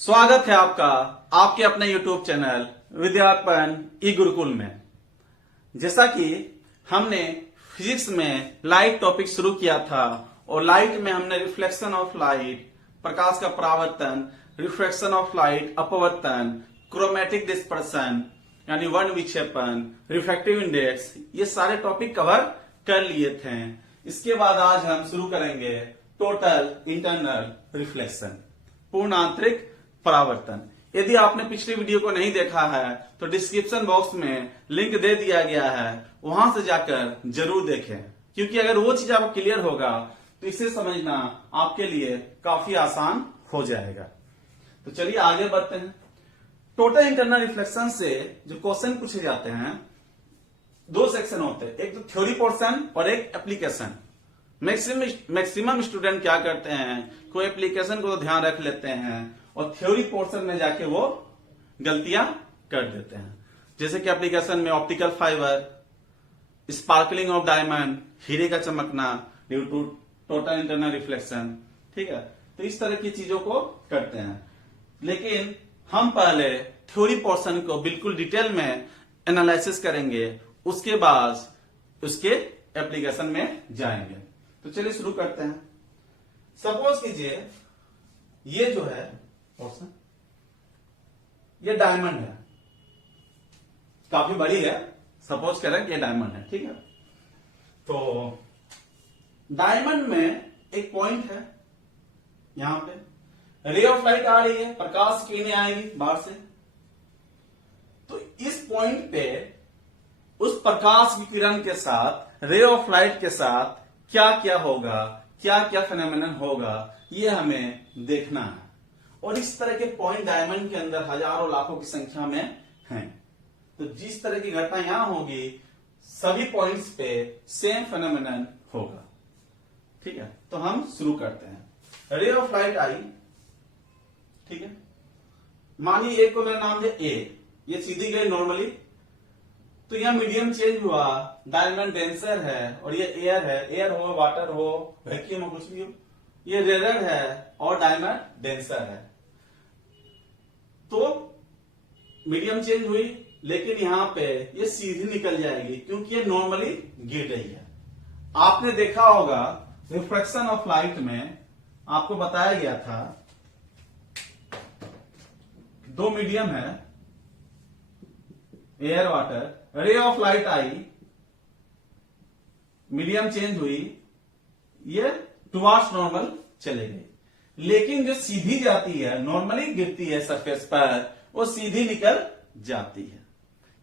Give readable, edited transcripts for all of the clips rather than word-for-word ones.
स्वागत है आपका आपके अपने YouTube चैनल विद्यार्पण ई गुरुकुल में। जैसा कि हमने फिजिक्स में लाइट टॉपिक शुरू किया था और लाइट में हमने रिफ्लेक्शन ऑफ लाइट, प्रकाश का परावर्तन, रिफ्रैक्शन ऑफ लाइट, अपवर्तन, क्रोमेटिक डिस्पर्सन यानी वर्ण विक्षेपन, रिफ्रैक्टिव इंडेक्स, ये सारे टॉपिक कवर कर लिए थे। इसके बाद आज हम शुरू करेंगे टोटल इंटरनल रिफ्लेक्शन, पूर्ण आंतरिक परावर्तन। यदि आपने पिछले वीडियो को नहीं देखा है तो डिस्क्रिप्शन बॉक्स में लिंक दे दिया गया है, वहां से जाकर जरूर देखें, क्योंकि अगर वो चीज आपको क्लियर होगा तो इसे समझना आपके लिए काफी आसान हो जाएगा। तो चलिए आगे बढ़ते हैं। टोटल इंटरनल रिफ्लेक्शन से जो क्वेश्चन पूछे जाते हैं, दो सेक्शन होते हैं, एक तो थ्योरी पोर्शन और एक एप्लीकेशन। मैक्सिमम स्टूडेंट क्या करते हैं, कोई एप्लीकेशन को तो ध्यान रख लेते हैं और थ्योरी पोर्शन में जाके वो गलतियां कर देते हैं। जैसे कि एप्लीकेशन में optical fibre, sparkling of diamond, हीरे का चमकना due to total internal reflection, ठीक है। तो इस तरह की चीजों को करते हैं, लेकिन हम पहले थ्योरी पोर्शन को बिल्कुल डिटेल में एनालिसिस करेंगे, उसके बाद उसके एप्लीकेशन में जाएंगे। तो चलिए शुरू करते हैं। सपोज कीजिए ये जो है पोर्शन, ये डायमंड है, काफी बड़ी है। सपोज करें कि ये डायमंड है, ठीक है। तो डायमंड में एक पॉइंट है, यहां पे रे ऑफ लाइट आ रही है, प्रकाश की किरणें आएंगी बाहर से। तो इस पॉइंट पे उस प्रकाश की किरण के साथ, रे ऑफ लाइट के साथ क्या क्या होगा, क्या क्या फेनोमेनन होगा, ये हमें देखना है। और इस तरह के पॉइंट डायमंड के अंदर हजारों लाखों की संख्या में हैं। तो जिस तरह की घटना यहां होगी, सभी पॉइंट्स पे सेम फेनोमेनन होगा, ठीक है। तो हम शुरू करते हैं। रे ऑफ लाइट आई, ठीक है। मानिए एक को मेरा नाम है ए, ये सीधी गई नॉर्मली, तो यहां मीडियम चेंज हुआ, डायमंड डेंसर है और ये एयर है। एयर हो, वाटर हो, वैक्यूम हो, कुछ भी हो, ये रेयर है और डायमंड डेंसर है। तो मीडियम चेंज हुई, लेकिन यहां पे ये सीधी निकल जाएगी क्योंकि ये नॉर्मली गिर रही है। आपने देखा होगा रिफ्रैक्शन ऑफ लाइट में आपको बताया गया था, दो मीडियम है, एयर वाटर, रे of light I, medium change हुई, ये टुवार्ड्स नॉर्मल चले गई। लेकिन जो सीधी जाती है, नॉर्मली गिरती है सरफेस पर, वो सीधी निकल जाती है।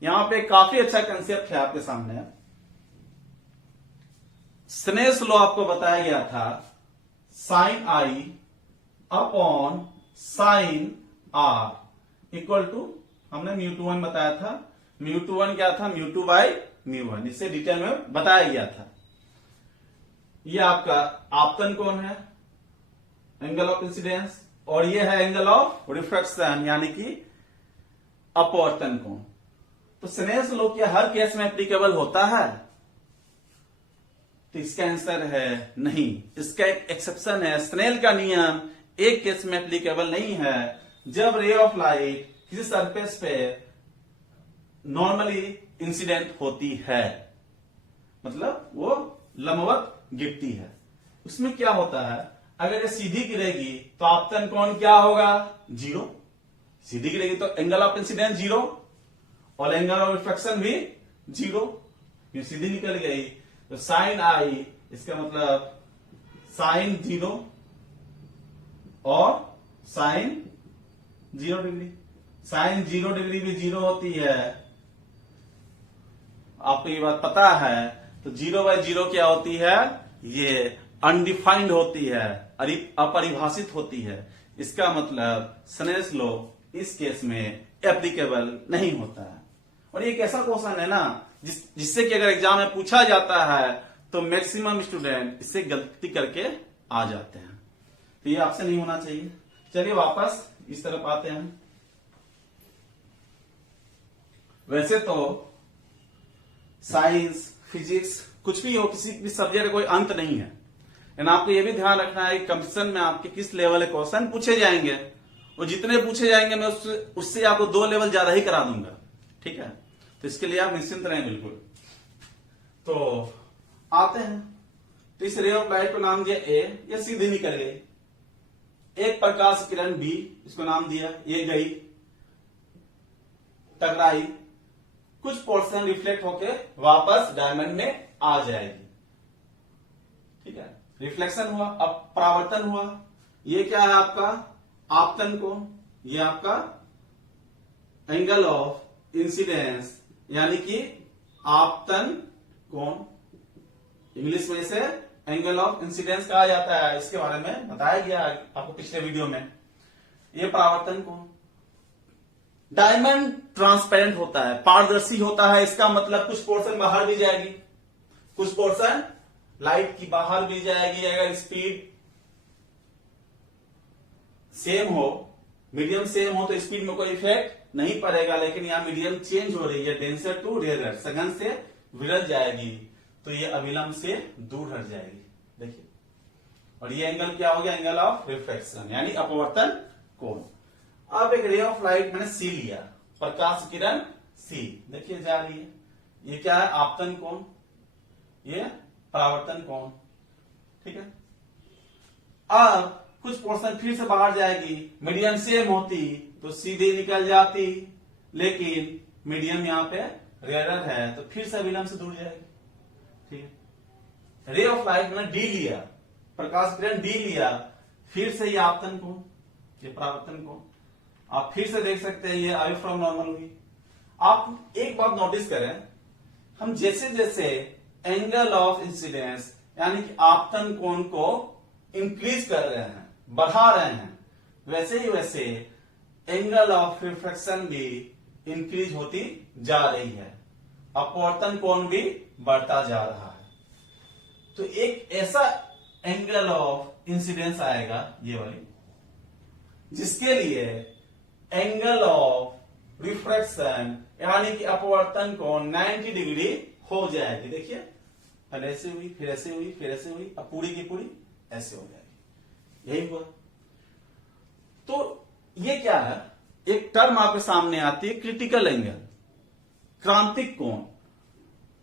यहां पे काफी अच्छा कंसेप्ट है आपके सामने। स्नेल्स लॉ आपको बताया गया था, sine I upon sine R equal to, हमने μ2 बताया था। μ2 क्या था, μ2 बाई μ1, इससे डिटेल में बताया गया था। ये आपका आपतन कोण है, एंगल ऑफ इंसिडेंस, और ये है एंगल ऑफ रिफ्रैक्शन यानी कि अपवर्तन कोण। तो स्नेल्स लॉ क्या हर केस में एप्लीकेबल होता है? तो इसका आंसर है नहीं। इसका एक एक्सेप्शन है। स्नेल का नियम एक केस में एप्लीकेबल नहीं है, जब रे ऑफ लाइट किसी सरफेस पे नॉर्मली इंसिडेंट होती है, मतलब वो लंबवत गिरती है। उसमें क्या होता है, अगर ये सीधी गिरेगी तो आपतन कोण क्या होगा, जीरो। सीधी गिरेगी तो एंगल ऑफ इंसिडेंस जीरो और एंगल ऑफ रिफ्रैक्शन भी जीरो। ये सीधी निकल गई तो साइन आई, इसका मतलब साइन जीरो और साइन 0 डिग्री। साइन 0 डिग्री भी जीरो होती है, आपको ये बात पता है। तो 0/0 क्या होती है, ये अनडिफाइंड होती है, अपरिभाषित होती है। इसका मतलब स्नेल्स लॉ इस केस में एप्लीकेबल नहीं होता है। और ये एक ऐसा क्वेश्चन है ना जिससे कि अगर एग्जाम में पूछा जाता है तो मैक्सिमम स्टूडेंट इससे गलती करके आ जाते हैं। तो ये आपसे नहीं होना चाहिए। चलिए वापस इस तरफ आते हैं। वैसे तो साइंस, फिजिक्स, कुछ भी हो, किसी भी सब्जेक्ट का कोई अंत नहीं है, लेकिन आपको यह भी ध्यान रखना है कि कंपटीशन में आपके किस लेवल के क्वेश्चन पूछे जाएंगे वो जितने पूछे जाएंगे मैं उससे आपको 2 लेवल ज्यादा ही करा दूंगा, ठीक है। तो इसके लिए आप निश्चिंत रहें बिल्कुल। तो आते हैं, तो इस रे ऑफ लाइट को नाम दिया ए, ये सीधे निकल गई। एक प्रकाश किरण बी, इसको नाम दिया, ये गई टकराई, कुछ पोर्शन रिफ्लेक्ट होके वापस डायमंड में आ जाएगी, ठीक है। रिफ्लेक्शन हुआ, अब परावर्तन हुआ। ये क्या है आपका आपतन कोण, ये आपका एंगल ऑफ इंसिडेंस यानी कि आपतन कोण, इंग्लिश में इसे एंगल ऑफ इंसिडेंस कहा जाता है। इसके बारे में बताया गया आपको पिछले वीडियो में। ये परावर्तन कोण, डायमंड ट्रांसपेरेंट होता है, पारदर्शी होता है। इसका मतलब कुछ पोर्शन बाहर भी जाएगी, कुछ पोर्शन लाइट की बाहर भी जाएगी। अगर स्पीड सेम हो, मीडियम सेम हो तो स्पीड में कोई इफेक्ट नहीं पड़ेगा, लेकिन यहां मीडियम चेंज हो रही है, डेंसर टू रेयर, सघन से विरल जाएगी, तो ये अविलंब से दूर हट जाएगी। देखिए, और ये एंगल क्या हो गया, एंगल ऑफ रिफ्लेक्शन यानी अपवर्तन कोण। अब एक रे ऑफ लाइट मैंने सी लिया, प्रकाश किरण सी, देखिए जा रही है, ये क्या है आपतन कोण, ये परावर्तन कोण, ठीक है। अब कुछ पोर्शन फिर से बाहर जाएगी, मीडियम सेम होती तो सीधे निकल जाती, लेकिन मीडियम यहां पे रेयर है तो फिर से अविलंब से दूर जाएगी, ठीक है। रे ऑफ लाइट मैंने डी लिया, प्रकाश किरण डी लिया, फिर से ये आपतन कोण, ये परावर्तन कोण, आप फिर से देख सकते हैं ये अवे फ्रॉम नॉर्मल हुई। आप एक बात नोटिस करें, हम जैसे जैसे एंगल ऑफ इंसिडेंस यानी कि आपतन कोण को इंक्रीज कर रहे हैं, बढ़ा रहे हैं, वैसे ही वैसे एंगल ऑफ रिफ्लेक्शन भी इंक्रीज होती जा रही है, अपवर्तन कोण भी बढ़ता जा रहा है। तो एक ऐसा एंगल ऑफ इंसिडेंस आएगा ये वाली, जिसके लिए एंगल ऑफ रिफ्रैक्शन यानी कि अपवर्तन कोण 90 डिग्री हो जाएगी। देखिए, पहले ऐसे हुई, फिर ऐसे हुई, फिर ऐसे हुई, अब पूरी की पूरी ऐसे हो जाएगी, यही हुआ। तो ये क्या है, एक टर्म आपके सामने आती है क्रिटिकल एंगल, क्रांतिक कोण।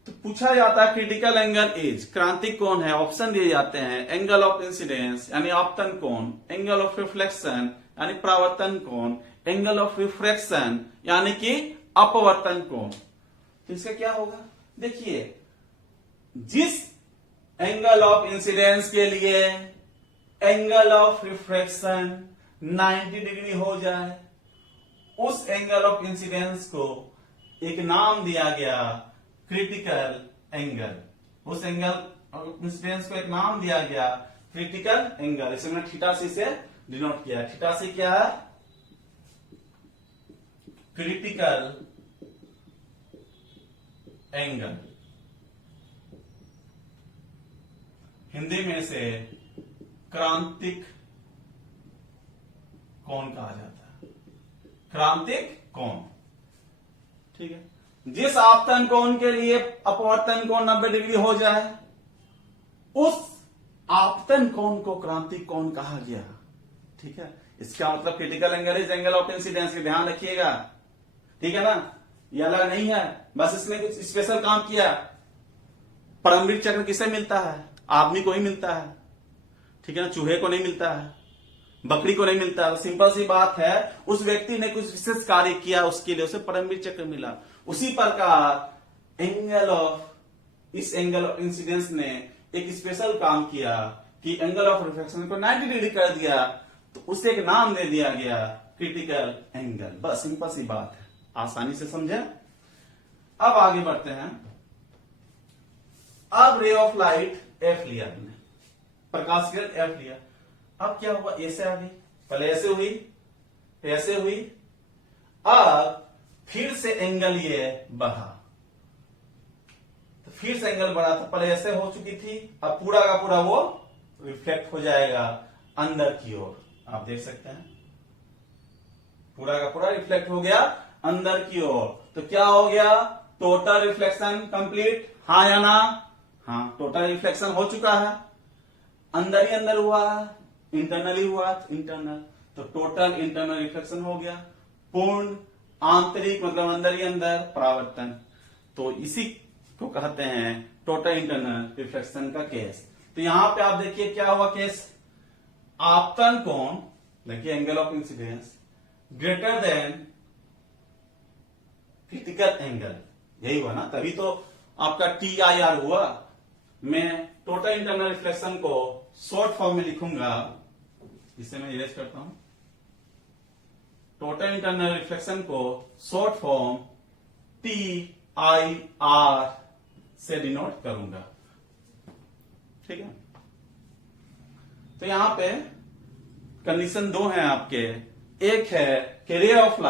तो पूछा जाता है क्रिटिकल एंगल इज, क्रांतिक कोण है, ऑप्शन दिए जाते हैं एंगल ऑफ इंसिडेंस यानी आपतन कोण, एंगल ऑफ रिफ्लेक्शन यानी परावर्तन कोण, एंगल ऑफ रिफ्रैक्शन यानी कि अपवर्तन कोण। तो इसका क्या होगा, देखिए, जिस एंगल ऑफ इंसिडेंस के लिए एंगल ऑफ रिफ्रैक्शन 90 डिग्री हो जाए, उस एंगल ऑफ इंसिडेंस को एक नाम दिया गया क्रिटिकल एंगल। उस एंगल ऑफ इंसिडेंस को एक नाम दिया गया क्रिटिकल एंगल। इसे मैंने थीटा सी से डिनोट किया। थीटा सी क्या है, क्रिटिकल एंगल, हिंदी में इसे क्रांतिक कोण कहा जाता है, क्रांतिक कोण, ठीक है। जिस आपतन कोण के लिए अपवर्तन कोण 90 डिग्री हो जाए, उस आपतन कोण को क्रांतिक कोण कहा गया, ठीक है। इसका मतलब critical angle is angle of incidence, ध्यान रखिएगा, ठीक है ना, ये अलग नहीं है, बस इसने कुछ स्पेशल काम किया। परमवीर चक्र किसे मिलता है, आदमी को ही मिलता है, ठीक है ना, चूहे को नहीं मिलता है, बकरी को नहीं मिलता है। सिंपल सी बात है, उस व्यक्ति ने कुछ विशेष कार्य किया, उसके लिए उसे परमवीर चक्र मिला। उसी प्रकार एंगल ऑफ, इस एंगल ऑफ इंसिडेंस ने एक स्पेशल काम किया कि एंगल ऑफ रिफ्लेक्शन को 90 डिग्री कर दिया, तो उसे एक नाम दे दिया गया क्रिटिकल एंगल। बस सिंपल सी बात है, आसानी से समझे। अब आगे बढ़ते हैं। अब रे ऑफ लाइट एफ लिया हमने, प्रकाश किरण एफ लिया। अब क्या हुआ, ऐसे आ गई, पहले ऐसे हुई, ऐसे हुई, अब फिर से एंगल ये बढ़ा, तो फिर से एंगल बढ़ा, तो पहले ऐसे हो चुकी थी, अब पूरा का पूरा वो रिफ्लेक्ट हो जाएगा अंदर की ओर। आप देख सकते हैं, पूरा का पूरा रिफ्लेक्ट हो गया अंदर की ओर। तो क्या हो गया, टोटल रिफ्लेक्शन कंप्लीट, हाँ या ना, हाँ, टोटल रिफ्लेक्शन हो चुका है, अंदर ही अंदर हुआ, इंटरनली हुआ, इंटरनल। तो टोटल इंटरनल रिफ्लेक्शन हो गया। पूर्ण आंतरिक मतलब अंदर ही अंदर परावर्तन, तो इसी को कहते हैं टोटल इंटरनल रिफ्लेक्शन का केस। तो यहां पे आप देखिए क्या हुआ केस, आपतन कोण देखिए angle of incidence greater than critical angle, यही हुआ ना, तभी तो आपका TIR हुआ। मैं टोटल इंटरनल रिफ्लेक्शन को शॉर्ट फॉर्म में लिखूंगा, इसे मैं इरेज करता हूं। टोटल इंटरनल रिफ्लेक्शन को शॉर्ट फॉर्म TIR से डिनोट करूंगा, ठीक है। तो यहां पे कंडीशन दो है आपके, एक है कि ray of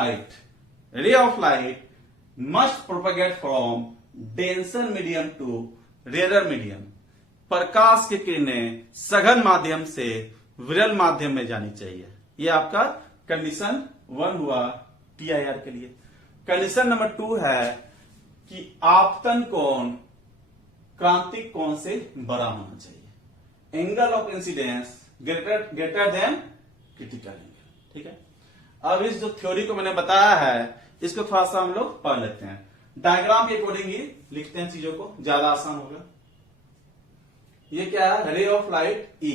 light must propagate from denser medium to rare medium, प्रकाश की किरणें सघन माध्यम से विरल माध्यम में जानी चाहिए। ये आपका कंडीशन 1 हुआ TIR के लिए। कंडीशन नंबर 2 है कि आपतन कोण क्रांतिक कोण से बड़ा होना चाहिए, angle of incidence greater than critical angle, ठीक है। अब इस जो थ्योरी को मैंने बताया है इसको थोड़ा सा हम लोग पढ़ लेते हैं, डायग्राम के अकॉर्डिंग ही लिखते हैं चीजों को, ज्यादा आसान होगा। ये क्या है, रे ऑफ लाइट E,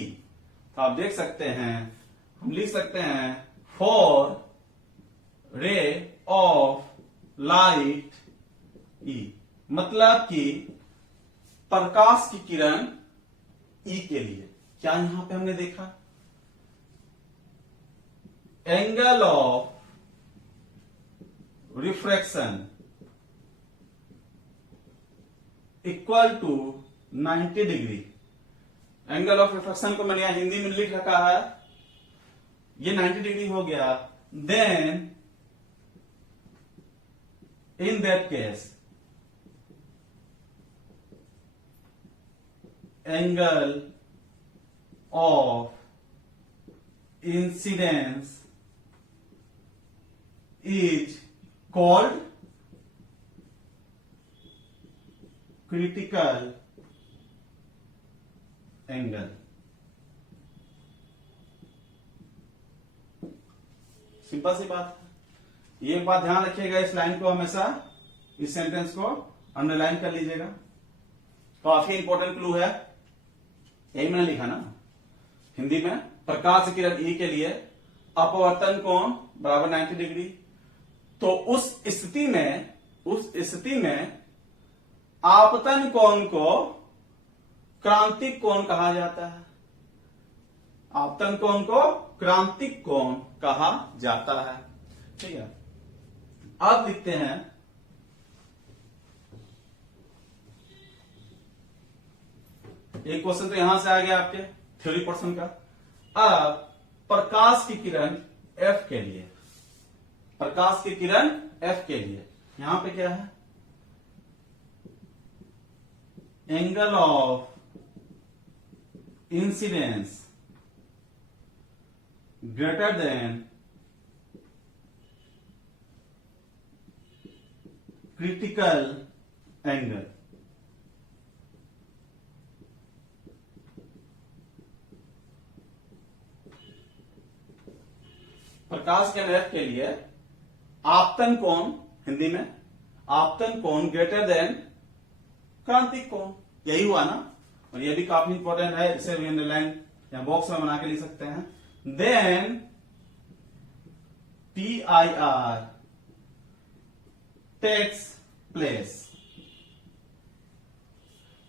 तो आप देख सकते हैं, हम लिख सकते हैं फॉर रे ऑफ लाइट E, मतलब कि प्रकाश की किरण E के लिए क्या यहां पे हमने देखा, angle of refraction equal to 90 डिग्री। एंगल ऑफ रिफ्रैक्शन को मैंने यहां हिंदी में लिख रखा है, ये 90 डिग्री हो गया। Then in that case angle of incidence is called critical angle। Simple सी बात है। ये बात ध्यान रखिएगा, इस लाइन को हमेशा, इस सेंटेंस को अंडरलाइन कर लीजिएगा, काफी इंपॉर्टेंट क्लू है। यही मैंने लिखा ना हिंदी में, प्रकाश किरण E के लिए अपवर्तन कोण बराबर 90 डिग्री। तो उस स्थिति में आपतन कोण को क्रांतिक कोण कहा जाता है, आपतन कोण को क्रांतिक कोण कहा जाता है, ठीक है। अब लिखते हैं एक क्वेश्चन, तो यहां से आ गया आपके थ्योरी पोर्शन का। अब प्रकाश की किरण F के लिए, प्रकाश की किरण F के लिए यहां पे क्या है, angle of incidence greater than critical angle. प्रकाश के F के लिए आपतन कोण, हिंदी में आपतन कोण ग्रेटर देन क्रांतिक कोण, यही हुआ ना। और ये भी काफी इंपॉर्टेंट है, इसे भी अंडरलाइन या बॉक्स में बना के लिख सकते हैं। देन TIR टेक्स प्लेस,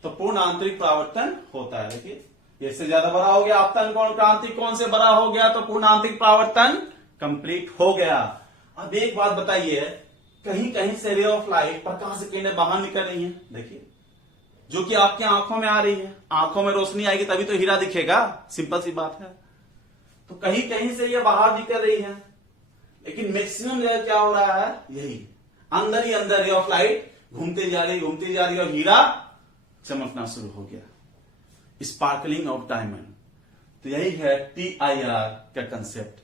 तो पूर्ण आंतरिक परावर्तन होता है। देखिए इससे ज्यादा बड़ा हो गया आपतन कोण, क्रांतिक कोण से बड़ा हो गया, तो पूर्ण आंतरिक परावर्तन कंप्लीट हो गया। अब एक बात बताइए, कहीं कहीं से रे ऑफ लाइट, प्रकाश की किरणें बाहर निकल रही हैं, देखिए, जो कि आपकी आंखों में आ रही है। आंखों में रोशनी आएगी तभी तो हीरा दिखेगा, सिंपल सी बात है। तो कहीं कहीं से ये बाहर निकल रही है, लेकिन मैक्सिमम जगह क्या हो रहा है, यही अंदर ही अंदर रे ऑफ लाइट घूमते जा रही और हीरा चमकना शुरू हो गया, स्पार्कलिंग ऑफ डायमंड। तो यही है TIR का कंसेप्ट,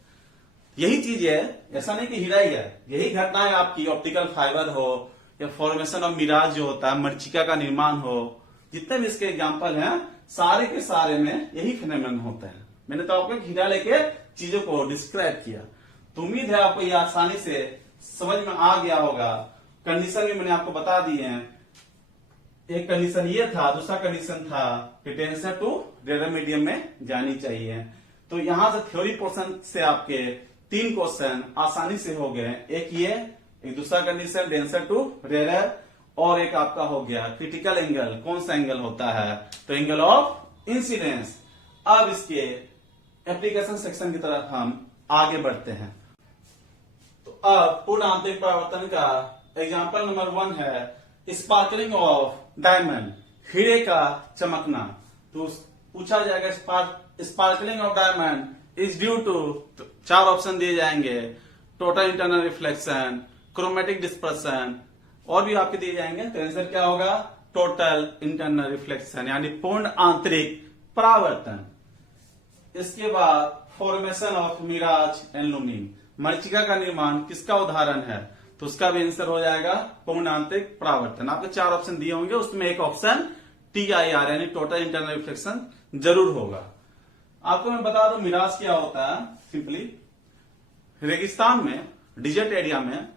यही चीज है। ऐसा नहीं कि हीरा ही है, यही घटनाएं आपकी ऑप्टिकल फाइबर हो या फॉर्मेशन ऑफ मिराज जो होता है, मरीचिका का निर्माण हो, जितने भी इसके एग्जाम्पल हैं, सारे के सारे में यही फिनोमेनन होता है। मैंने तो आपको घेरा लेके चीजों को डिस्क्राइब किया। तो उम्मीद है आपको ये आसानी से समझ में आ गया होगा। कंडीशन भी मैंने आपको बता दी है। एक कंडीशन ये था, दूसरा कंडीशन था कि टेंसर टू रेयर मीडियम में जानी चाहिए। तो यहां से थ्योरी पोर्शन से आपके 3 क्वेश्चन आसानी से हो गए। एक ये, एक दूसरा कंडीशन टेंसर टू रेयर, और एक आपका हो गया क्रिटिकल एंगल। कौन सा एंगल होता है? तो एंगल ऑफ इंसिडेंस। अब इसके एप्लीकेशन सेक्शन की तरफ हम आगे बढ़ते हैं। तो अब पूर्ण आंतरिक परावर्तन का एग्जाम्पल नंबर 1 है स्पार्कलिंग ऑफ डायमंड, हीरे का चमकना। तो पूछा जाएगा sparkling of diamond is due to, 4 option दिए जाएंगे, total internal reflection, chromatic dispersion, और भी आपके दिए जाएंगे। तो आंसर क्या होगा? टोटल इंटरनल रिफ्लेक्शन, यानी पूर्ण आंतरिक परावर्तन। इसके बाद formation of mirage and looming, मरीचिका का निर्माण किसका उदाहरण है? तो उसका भी आंसर हो जाएगा पूर्ण आंतरिक परावर्तन। आपके 4 ऑप्शन दिए होंगे, उसमें एक ऑप्शन TIR यानी टोटल इंटरनल रिफ्लेक्शन जरूर होगा। आपको मैं बता दूं मिराज क्या होता है। सिंपली रेगिस्तान में, डिजर्ट एरिया में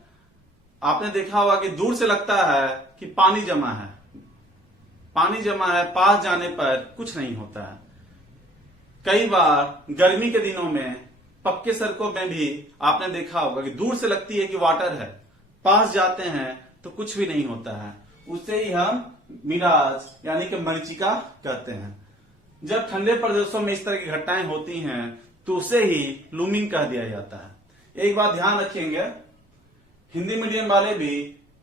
आपने देखा होगा कि दूर से लगता है कि पानी जमा है, पानी जमा है, पास जाने पर कुछ नहीं होता है। कई बार गर्मी के दिनों में पक्के सड़कों में भी आपने देखा होगा कि दूर से लगती है कि वाटर है, पास जाते हैं तो कुछ भी नहीं होता है। उसे ही हम मिराज यानी कि मरीचिका कहते हैं। जब ठंडे प्रदेशों में इस तरह की घटनाएं होती हैं तो उसे ही लूमिंग कह दिया जाता है। एक बात ध्यान रखेंगे, हिंदी मीडियम वाले भी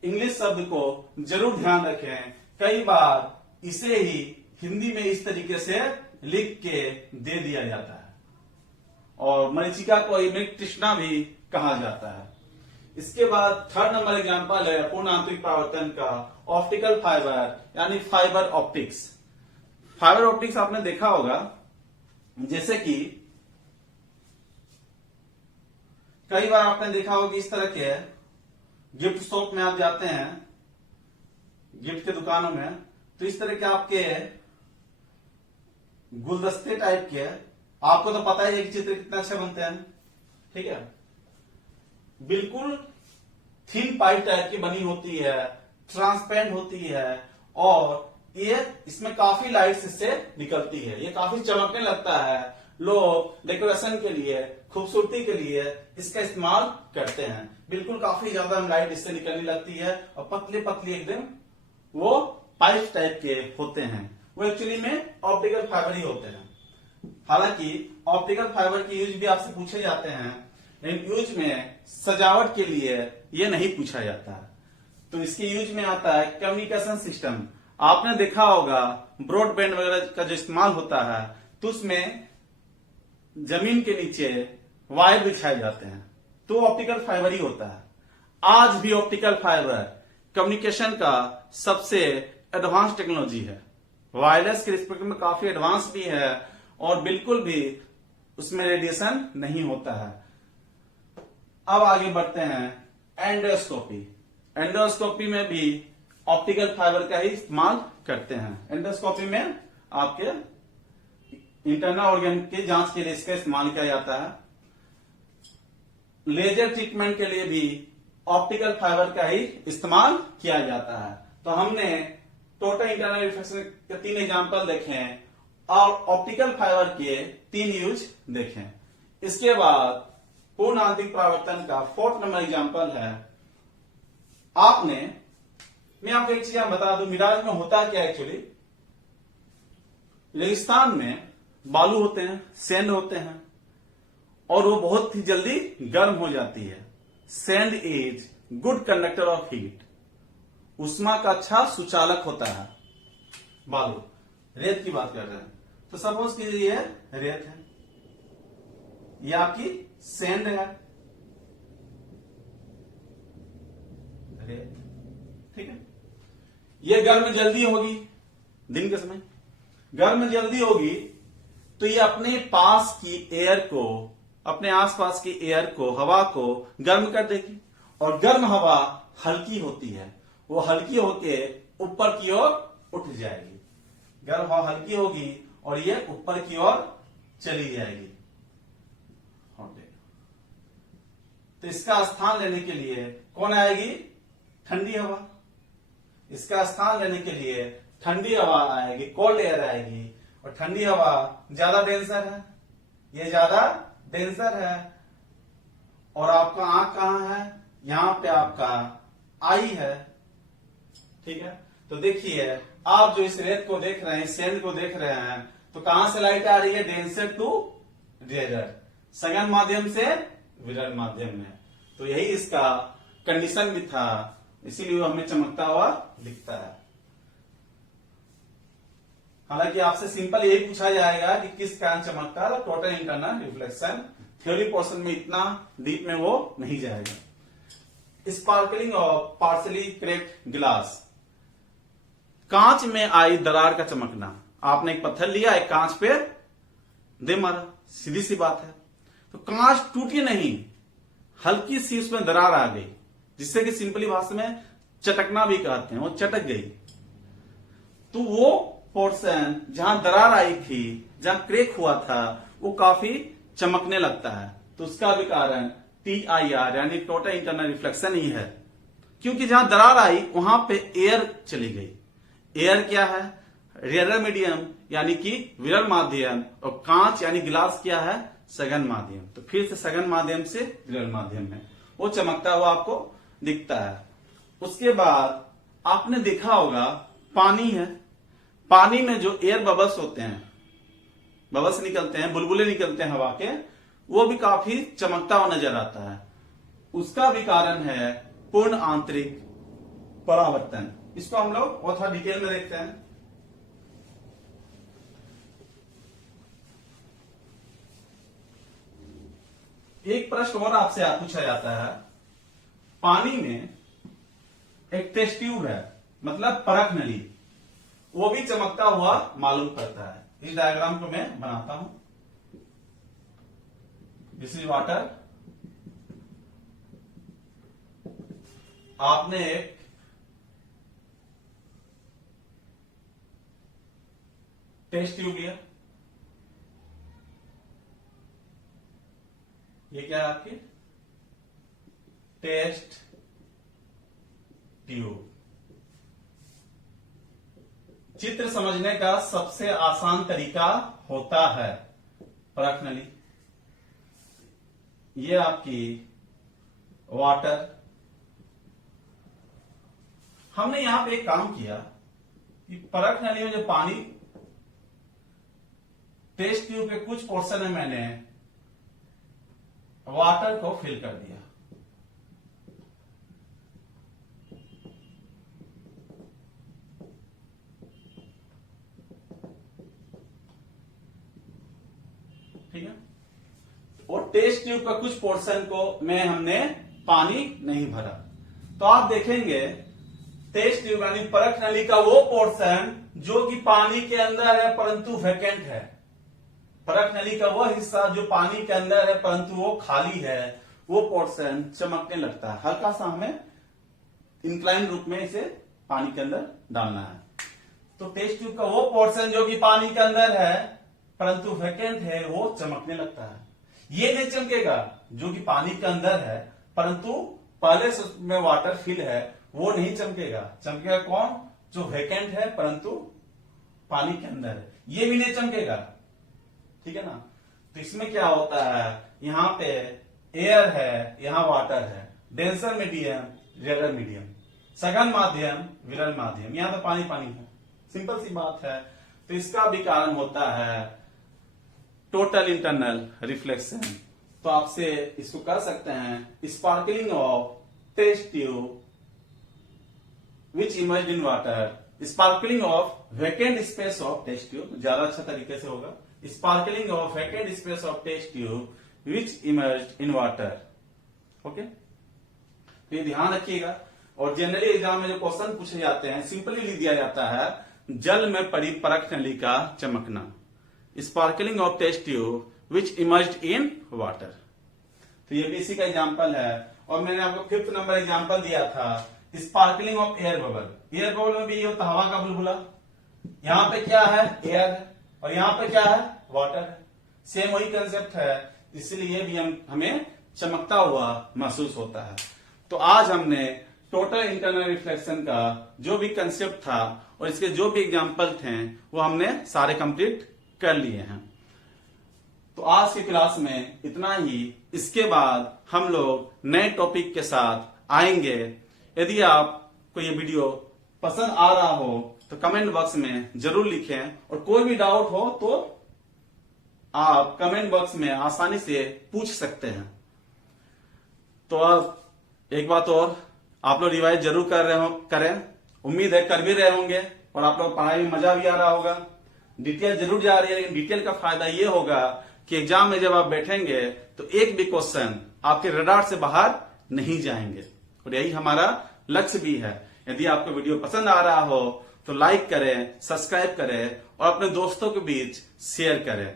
इंग्लिश शब्द को जरूर ध्यान रखें। कई बार इसे ही हिंदी में इस तरीके से लिख के दे दिया जाता है, और मरीचिका को मृग तृष्णा भी कहा जाता है। इसके बाद 3rd नंबर एग्जांपल है पूर्ण आंतरिक परावर्तन का ऑप्टिकल फाइबर यानी फाइबर ऑप्टिक्स। फाइबर ऑप्टिक्स आपने देखा होगा, जैसे कि कई बार आपने देखा होगा कि इस तरह के गिफ्ट शॉप में आप जाते हैं, गिफ्ट के दुकानों में, तो इस तरह के आपके गुलदस्ते टाइप के, आपको तो पता ही है कि चित्र कितना अच्छे बनते हैं, ठीक है। बिल्कुल थिन पाइप टाइप की बनी होती है, ट्रांसपेरेंट होती है, और ये इसमें काफी लाइट्स इससे निकलती है, ये काफी चमकने लगता है। लोग डेकोरेशन के लिए, खूबसूरती के लिए इसका इस्तेमाल करते हैं। बिल्कुल काफी ज्यादा लाइट इससे निकलने लगती है, और पतली पतली एकदम वो पाइप टाइप के होते हैं। वो एक्चुअली में ऑप्टिकल फाइबर ही होते हैं। हालांकि ऑप्टिकल फाइबर की यूज भी आपसे पूछे जाते हैं, लेकिन यूज में सजावट के लिए ये नहीं पूछा जाता। तो इसके यूज में आता है कम्युनिकेशन सिस्टम। आपने देखा होगा ब्रॉडबैंड वगैरह का जो इस्तेमाल होता है, तो उसमें जमीन के नीचे वायर बिछाए जाते हैं, तो ऑप्टिकल फाइबर ही होता है। आज भी ऑप्टिकल फाइबर कम्युनिकेशन का सबसे एडवांस टेक्नोलॉजी है। वायरलेस के रिस्पेक्ट में काफी एडवांस भी है, और बिल्कुल भी उसमें रेडिएशन नहीं होता है। अब आगे बढ़ते हैं एंडोस्कोपी। एंडोस्कोपी में भी ऑप्टिकल फाइबर का ही इस्तेमाल करते हैं। एंडोस्कोपी में आपके इंटरनल ऑर्गन की जांच के लिए इसका इस्तेमाल किया जाता है। लेजर ट्रीटमेंट के लिए भी ऑप्टिकल फाइबर का ही इस्तेमाल किया जाता है। तो हमने टोटल इंटरनल रिफ्लेक्शन के 3 एग्जांपल देखे हैं, और ऑप्टिकल फाइबर के 3 यूज देखें। इसके बाद पूर्ण आंतरिक परावर्तन का 4th नंबर एग्जांपल है। मैं आपको एक चीज बता दूं, मिराज में होता क्या एक्चुअली, रेगिस्तान में बालू होते हैं, सैंड होते हैं, और वो बहुत ही जल्दी गर्म हो जाती है। Sand is good conductor of heat, उष्मा का अच्छा सुचालक होता है बालू। रेत की बात कर रहे हैं, तो सपोज कीजिए ये रेत है, ये आपकी सैंड है, रेत, ठीक है। ये गर्म जल्दी होगी, दिन के समय गर्म जल्दी होगी, तो ये अपने पास की एयर को, अपने आसपास की एयर को, हवा को गर्म कर देगी, और गर्म हवा हल्की होती है, वो हल्की होके ऊपर की ओर उठ जाएगी। गर्म हवा हल्की होगी और ये ऊपर की ओर चली जाएगी। तो इसका स्थान लेने के लिए कौन आएगी? ठंडी हवा। इसका स्थान लेने के लिए ठंडी हवा आएगी, कोल्ड एयर आएगी। और ठंडी हवा ज्यादा डेंसर है, ये ज्यादा डेंसर है। और आपका आंख कहां है? यहां पे आपका आई है। ठीक है, तो देखिए आप जो इस रेत को देख रहे हैं, सेंड को देख रहे हैं, तो कहां से लाइट आ रही है? डेंसर टू रेयर, सघन माध्यम से विरल माध्यम में। तो यही इसका कंडीशन भी था, इसीलिए वो हमें चमकता हुआ दिखता है। हालांकि आपसे सिंपल यही पूछा जाएगा कि किस कारण चमकता है, total internal reflection. Theory portion में इतना डीप में वो नहीं जाएगा। Sparkling of partially cracked glass, कांच में आई दरार का चमकना। आपने एक पत्थर लिया, एक कांच पे दे मारा, सीधी सी बात है। तो कांच टूटी नहीं, हल्की सी उसमें दरार आ गई, जिससे कि सिंपली भाषा में चटकना भी कहते हैं, वो चटक गई। तो वो पोर्शन जहां दरार आई थी, जहां क्रैक हुआ था, वो काफी चमकने लगता है। तो उसका भी कारण TIR यानी टोटल इंटरनल रिफ्लेक्शन ही है, क्योंकि जहां दरार आई वहां पे एयर चली गई। एयर क्या है? रेयर मीडियम यानी कि विरल माध्यम, और कांच यानी गिलास क्या है? सघन माध्यम। तो फिर से सघन माध्यम से विरल माध्यम में वो चमकता हुआ आपको दिखता है। उसके बाद आपने देखा होगा पानी है, पानी में जो एयर बबल्स होते हैं, बबल्स निकलते हैं, बुलबुले निकलते हैं हवा के, वो भी काफी चमकता हुआ नजर आता है। उसका भी कारण है पूर्ण आंतरिक परावर्तन। इसको हम लोग और थोड़ा डिटेल में देखते हैं। एक प्रश्न और आपसे पूछा जाता है, पानी में एक टेस्ट ट्यूब है, मतलब परख नली, वो भी चमकता हुआ मालूम पड़ता है। इस डायग्राम को मैं बनाता हूं। This is water. आपने एक टेस्ट ट्यूब लिया, ये क्या है आपकी? Test tube. चित्र समझने का सबसे आसान तरीका होता है परख नली। ये आपकी वाटर। हमने यहां पे एक काम किया कि परख नली में जो पानी, टेस्ट ट्यूब के कुछ पोर्शन में मैंने वाटर को फिल कर दिया। ठीक है, और टेस्ट ट्यूब का कुछ पोर्शन को में हमने पानी नहीं भरा। तो आप देखेंगे टेस्ट ट्यूब यानी परख नली का वो पोर्शन जो कि पानी के अंदर है परंतु वैकेंट है। परख नली का वो हिस्सा जो पानी के अंदर है परंतु वो खाली है, वो पोर्शन चमकने लगता है। हल्का सा हमें इंक्लाइन रूप में इसे पानी के अंदर डालना है। तो टेस्ट ट्यूब का वो पोर्शन जो कि पानी के अंदर है परंतु वैकेंट है, वो चमकने लगता है। ये नहीं चमकेगा जो कि पानी के अंदर है परंतु पहले से उसमें वाटर फिल है, वो नहीं चमकेगा। चमकेगा कौन? जो वैकेंट है परंतु पानी के अंदर है, ये भी नहीं चमकेगा। ठीक है ना। तो इसमें क्या होता है, यहां पे एयर है, यहां वाटर है, डेंसर मीडियम, रेयर मीडियम, सघन माध्यम, विरल माध्यम, यहां तो पानी पानी है। सिंपल सी बात है। तो इसका भी कारण होता है टोटल इंटरनल रिफ्लेक्शन। तो आपसे इसको कर सकते हैं, sparkling of test tube which emerged in water, sparkling of vacant space of test tube, ज्यादा अच्छा तरीके से होगा, sparkling of vacant space of test tube which emerged in water. Okay, तो ये ध्यान रखिएगा। और जनरली एग्जाम में जो क्वेश्चन पूछे जाते हैं, सिंपली लिख दिया जाता है जल में पड़ी परख नली का चमकना, sparkling of test tube which emerged in water. तो ये भी इसी का एग्जाम्पल है। और मैंने आपको 5th नंबर एग्जाम्पल दिया था, sparkling of air bubble. Air bubble में भी ये होता हवा का बुलबुला। यहां पे क्या है? एयर है, और यहां पे क्या है? वाटर है। सेम वही कंसेप्ट है, इसलिए भी हमें चमकता हुआ महसूस होता है। तो आज हमने टोटल इंटरनल रिफ्लेक्शन का जो भी कंसेप्ट था और इसके जो भी एग्जाम्पल थे वो हमने सारे कंप्लीट कर लिए हैं। तो आज की क्लास में इतना ही। इसके बाद हम लोग नए टॉपिक के साथ आएंगे। यदि आपको ये वीडियो पसंद आ रहा हो तो कमेंट बॉक्स में जरूर लिखें, और कोई भी डाउट हो तो आप कमेंट बॉक्स में आसानी से पूछ सकते हैं। तो अब एक बात और, आप लोग रिवाइज जरूर करें। उम्मीद है कर भी रहे होंगे और आप लोग पढ़ाई में मजा भी आ रहा होगा। डिटेल जरूर जा रही है, लेकिन डिटेल का फायदा ये होगा कि एग्जाम में जब आप बैठेंगे तो एक भी क्वेश्चन आपके रडार से बाहर नहीं जाएंगे, और यही हमारा लक्ष्य भी है। यदि आपको वीडियो पसंद आ रहा हो तो लाइक करें, सब्सक्राइब करें और अपने दोस्तों के बीच शेयर करें।